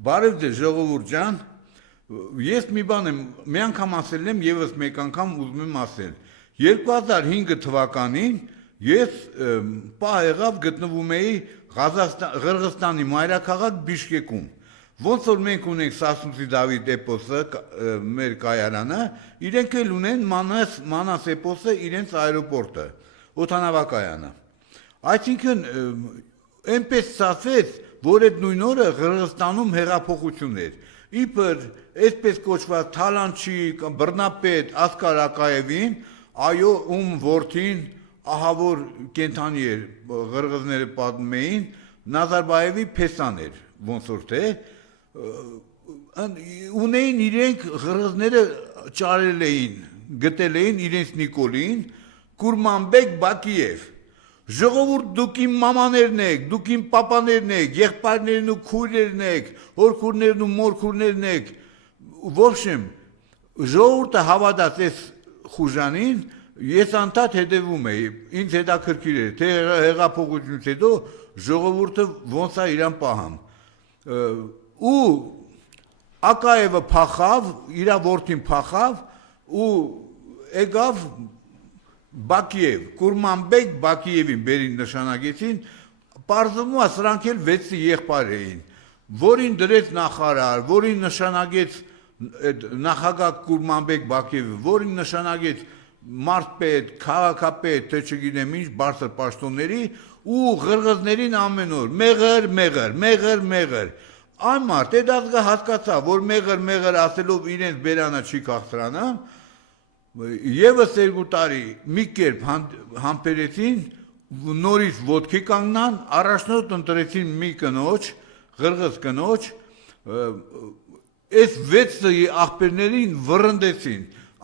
Բարև ձեզ ժողովուրդ ջան, ես մի բան եմ, մի անգամ ասել եմ եւս մեկ անգամ ուզում եմ ասել։ 2005 թվականին ես պահ եղավ գտնվում էի Ղրղստանի մայրաքաղաք Բիշկեկում։ Ոնց որ մենք ունենք Սասունցի Դավիթ էպոսը մեր կայարանը, իրենք էլ ունեն Մանաս էպոսը իրենց աերոպորտը, օդանավակայանը։ Այսինքն այնպես ստացվեց, որ այդ նույն օրը Ղրղստանում հեղափոխություն էր։ Իբր այսպես կոչված Թալանչի բռնապետ Ասկար Ակաևին, այո, ում որդին ահավոր կենթանի էր, ղրղզները պատմում էին, Նազարբաևի փեսան էր, ոնց որ թե, ունեին իրենք ղրղզները ճարել էին, գտել էին իրենց Նիկոլին, Կուրմանբեկ Բակիև։ Ժողովուրդ դուք իմ մամաներն եք, դուք իմ պապաներն եք, եղբայրներն ու քույրերն եք, հորքուրներն ու մորքուրներն եք, ոբշեմ, ժողովուրդը հավատաց այս խուժանին, ես անդադ հետևում էի, ինձ հետաքրքիր էր, թե հեղափոխությունից հետո ժողովուրդը ոնց է իրան պահամ։ Ու Ակաևը փախավ, իր որդին փախավ ու եկավ Բակիև, Կուրմանբեկ Բակիևին բերին նշանակեցին, պարզվում է սրանք էլ 6 եղբայր էին, որին դրեց նախարար, որին նշանակեց նախագահ Կուրմանբեկ Բակիևը, որին նշանակեց մարդպետ, քաղաքապետ, թե չգիտեմ ինչ, բարձր պաշտոնների ու ղրղզներին ամեն օր մեղր։ Այն մարդ այդ ազգը հասկացավ, որ մեղր ասելով իրենց բերանը չի քաղցրանում, Եվս 2 տարի մի կերպ համբերեցին, նորից ոտքի կանգնան, առաջնորդ ընտրեցին մի կնոջ, ղրղզ կնոջ, այս 6 աղբերներին վռնդեցին,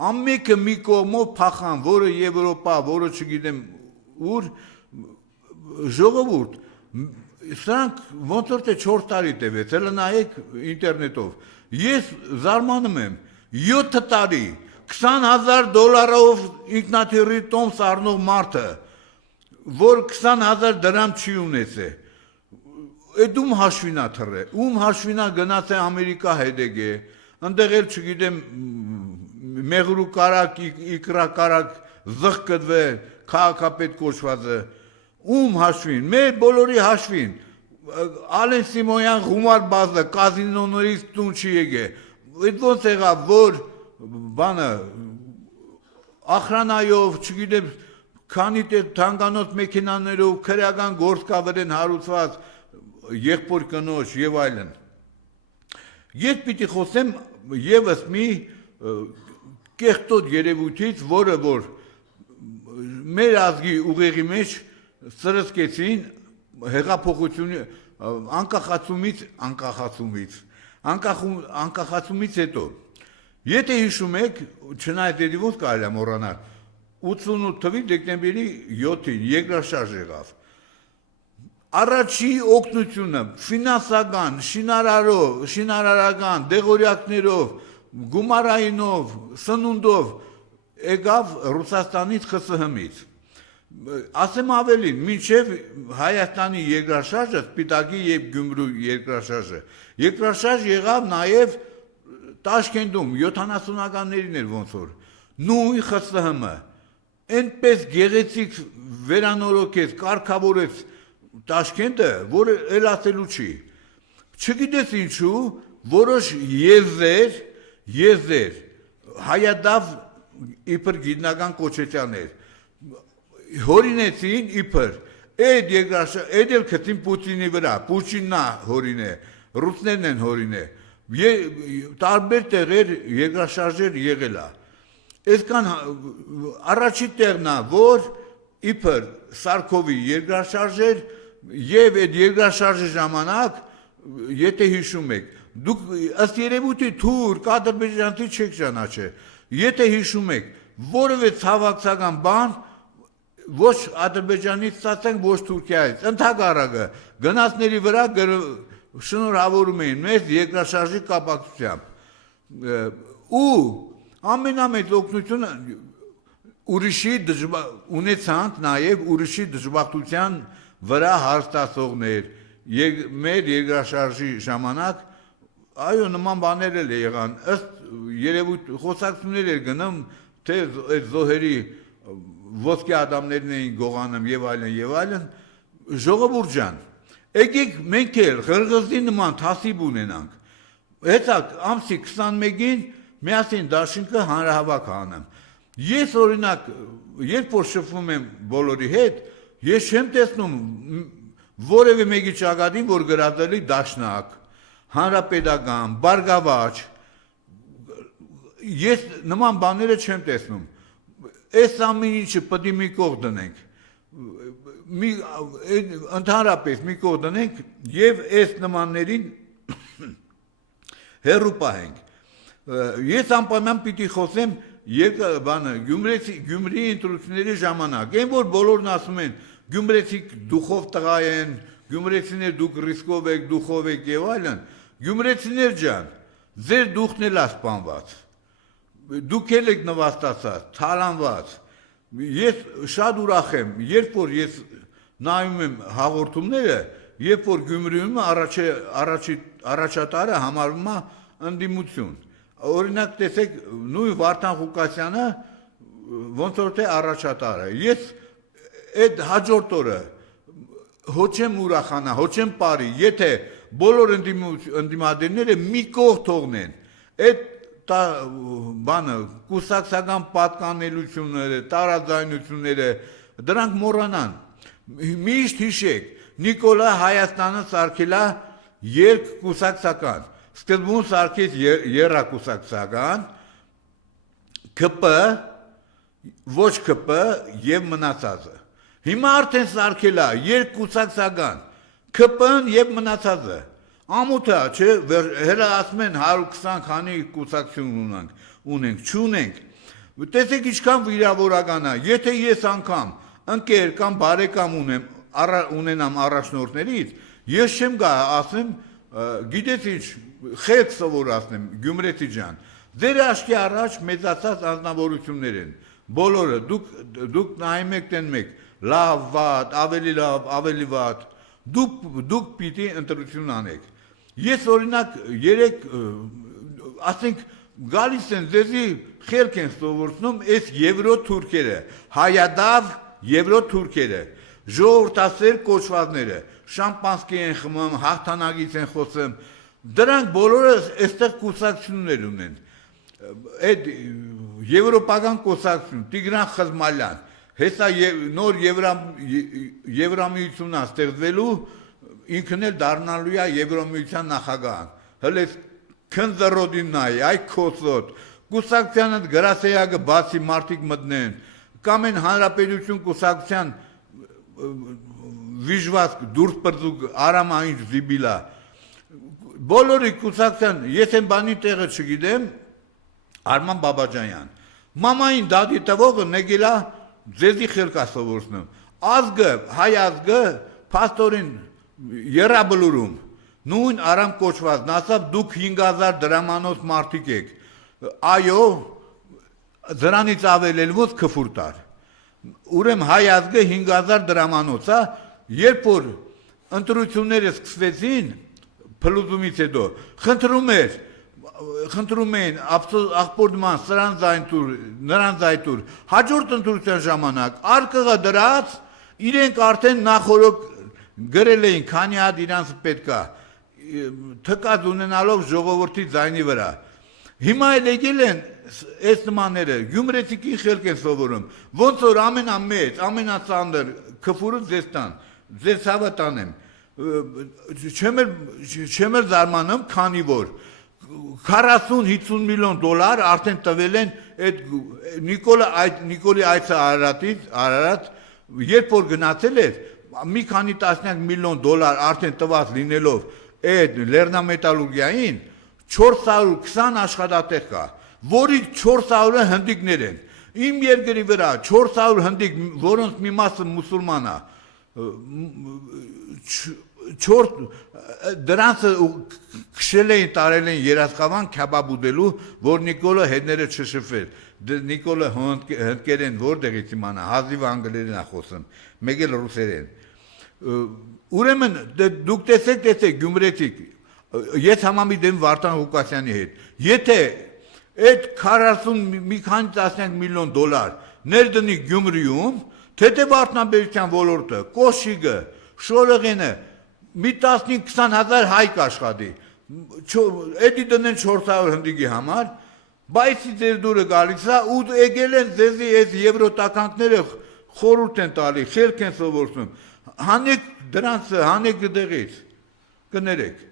ամենքը մի կողմով փախան, որը Եվրոպա, որը չգիտեմ ուր, ժողովուրդ, սրանք ոնց որ թե 4 տարի տևեց, հələ նայեք ինտերնետով, ես զարմանում եմ, 7 տարի, $20,000 ինքնաթիռի տոմս առնող մարդը, որ 20,000 դրամ չի ունեցե, այդ ում հաշվինա թռե, ում հաշվինա գնաց է Ամերիկա հետեգ է, ընդեղ էլ չգիտեմ մեղրու կարակ, իկրա կարակ, զղ կդվե, քաղաքապետ կոչվածը, ում հաշվին, մեր բոլորի հաշվին, Ալեն Սիմոնյան գումար բազը, կազինոներից տուն չի եկե, այդ ոնց եղավ, որ բանը ախրանայով, չգիտեմ, քանի թանկանոց մեքենաներով, քրեական գործ կա վրեն հարուցված, եղբոր կնոջ եւ այլն։ Ես պիտի խոսեմ եւս մի կեղտոտ երևույթից, որը որ մեր ազգի ուղեղի մեջ սրսկեցին հեղափոխությունը անկախացումից հետո։ Եթե հիշում եք, չնայած էդի ոնց կարելի է մոռանալ, 88 թվականի դեկտեմբերի 7-ին երկրաշարժ եղավ։ Առաջի օգնությունը ֆինանսական, շինարարական, դեղորյակներով, գումարայինով, սնունդով եկավ Ռուսաստանից ԽՍՀՄ-ից։ Ասեմ ավելին, մինչև Հայաստանի երկրաշարժը, Սպիտակի եւ Գյումրու երկրաշարժ եղավ նաեւ Տաշկենտում 70-ականներին էր ոնց որ, նույն ԽՍՀՄ, այնպես գեղեցիկ վերանորոգեց, կարգավորեց Տաշկենտը, որը էլ ասելու չի։ Չգիտես ինչու, որոշ եզեր, Հայադավ իբր գիտնական կոչեցյաներ, հորինեցին իբր, այդ էլ քցին Պուտինի վրա, Պուտինն է հորին է, ռուսներն են հորին է, տարբեր տեղեր երկրաշարժեր եղել է։ Այսքան առաջի տեղն է, որ իբր Սարքովի երկրաշարժեր եւ այդ երկրաշարժի ժամանակ, եթե հիշում եք, դուք ըստ երևույթի թուրք, ադրբեջանցի չեք ճանաչել, եթե հիշում եք, որևէ ցավակցական բան, ոչ Ադրբեջանից ստացենք, ոչ Թուրքիայից, ընդհակառակը գնացների վրա շնորհավորում էին մեզ երկրաշարժի կապակցությամբ ու ամենամեծ օգնությունը ունեցանք նաև ուրիշի դժբախտության վրա հարստացողներ մեր երկրաշարժի ժամանակ այո նման բաներ էլ եղան ըստ երևույթ խոսակցություններ էր գնում թե այդ զոհերի ոսկե ադամներն էին գողանում եւ այլն ժողովուրդ ջան եկեք մենք էլ Ղրղըզի նման թասիբ ունենանք հետո ամսի 21-ին միասին դաշինքը հանրահավաք անեմ ես օրինակ երբ որ շփվում եմ բոլորի հետ ես չեմ տեսնում որևէ մեկի ճակատին որ գրածելի դաշնակ հանրապետական բարգավաճ ես նման բաները չեմ տեսնում այս ամեն ինչը պետք է մի կողմ դնենք ընդհանրապես մի կողմ դնենք եւ այս նմաններին հերու պահենք ես անպայման պիտի խոսեմ բանը Գյումրիի ընտրությունների ժամանակ այն որ բոլորն ասում են Գյումրեցիք դուխով տղա են Գյումրեցիներ դուք ռիսկով եք դուխով եք եւ այլն Գյումրեցիներ ջան ձեր դուխն էլ է սպանված դուք էլ եք նվաստացած թալանված ես շատ ուրախ եմ երբ որ ես նայում եմ հաղորդումները երբ որ Գյումրիում առաջատարը համարվում է ընդդիմություն օրինակ տեսեք նույն Վարդան Ղուկասյանը ոնց որ թե առաջատարը ես այդ հաջորդ օրը հո չեմ ուրախանա հո չեմ բարի եթե բոլոր ընդդիմադիրները մի կողմ թողնեն այդ բանը կուսակցական պատկանելությունները տարաձայնությունները դրանք մոռանան միշտ հիշեք Նիկոլա Հայաստանը սարքել է երկկուսակցական սկզբում սարքեց երակուսակցական ԿՊ ոչ ԿՊ եւ մնացածը հիմա արդեն սարքել է երկկուսակցական ԿՊ-ն եւ մնացածը ամոթա չէ հələ ասում են 120 քանի կուսակցություն ունենք չունենք տեսեք ինչքան վիրավորական է եթե ես անգամ ընկեր կամ բարեկամ ունենամ առաջնորդներից ես չեմ գա ասեմ գիտես ինչ խելք սովորացնեմ Գյումրեցի ջան ձեր աչքի առաջ մեծացած անձնավորություններ են բոլորը դուք նայում եք տեն մեկ լավ վատ ավելի վատ դուք պիտի ընտրություն անեք ես օրինակ երեք ասենք գալիս են ձեզի խելք են սովորեցնում այս եվրոթուրքերը հայադավ եվրոթուրքերը ժողովրդասեր կոչվածները շամպանսկի են խմում հաղթանակից են խոսում դրանք բոլորը այստեղ կուսակցություններ ունեն այդ եվրոպական կուսակցություն Տիգրան Խզմալյան հեսա նոր Եվրամիությունն է ստեղծվելու ինքն էլ դառնալու է Եվրամիության նախագահան հələ քնձռոդին նայ այ քոսոտ կուսակցությանը գրասենյակը բացի մարդիկ մտնեն կամ են հանրապետություն կուսակցության վիժված դուրս պրծուկ արամային զիբիլա բոլորի կուսակցության ես եմ բանի տեղը չգիտեմ Արման Բաբաջանյան մամային դադի տվողը նեգելա ձեզի խելք է սովորեցնում ազգը հայ ազգը փաստորեն երաբլուրում նույն արամ կոչվածն ասավ դուք 5000 դրամանոց մարդիկ եք այո դրանից ավել էլ ոչ քֆուր տար ուրեմն հայ ազգը 5000 դրամանոց է երբ որ ընտրությունները սկսվեցին փլուզումից հետո խնդրում էին աղբորդման սրան զայնտուր նրան զայտուր հաջորդ ընտրության ժամանակ արկղը դրած իրենք արդեն նախորոք գրել էին քանի հատ իրանց պետքա թկած ունենալով ժողովրդի ձայնի վրա հիմա էլ եկել են այս նմանները Գյումրեցիքին խելք են սովորում ոնց որ ամենամեծ ամենածանր քֆուրը ձեզ տան ձեզ ցավը տանեմ չեմ էլ զարմանում քանի որ 40-50 միլիոն դոլար արդեն տվել են այդ Նիկոլի այցը Արարատ երբ որ գնացել էր մի քանի տասնյակ միլիոն դոլար արդեն տված լինելով այդ լեռնամետալուրգիային 420 աշխատատեղ կա որի 400-ը հնդիկներ են իմ երկրի վրա 400 հնդիկ որոնց մի մասը մուսուլման է դրանց քշել էին տարել են երասխավան քաբաբ ուտելու որ Նիկոլը հետները չշփվեր Նիկոլը հնդկերեն որտեղից իմանա հազիվ անգլերեն է խոսում մեկ էլ ռուսերեն ուրեմն դուք տեսեք Գյումրեցիք Ես համամիտ եմ Վարդան Ղուկասյանի հետ։ Եթե այդ 40 մի քանի տասնյակ միլիոն դոլար ներդնի Գյումրիում, թե վարդնաբերության ոլորտը, կոշիկը, շորեղենը մի 15-20 հազար հայ կաշխատի, էդի դնեն 400 հնդիկի համար, բայց ձեր դուրը գալիս է ու եկել են ձեզի այս եվրոտականքները խորհուրդ են տալի, խելք են սովորում, հանեք դրանց, հանեք դեղից, կներեք։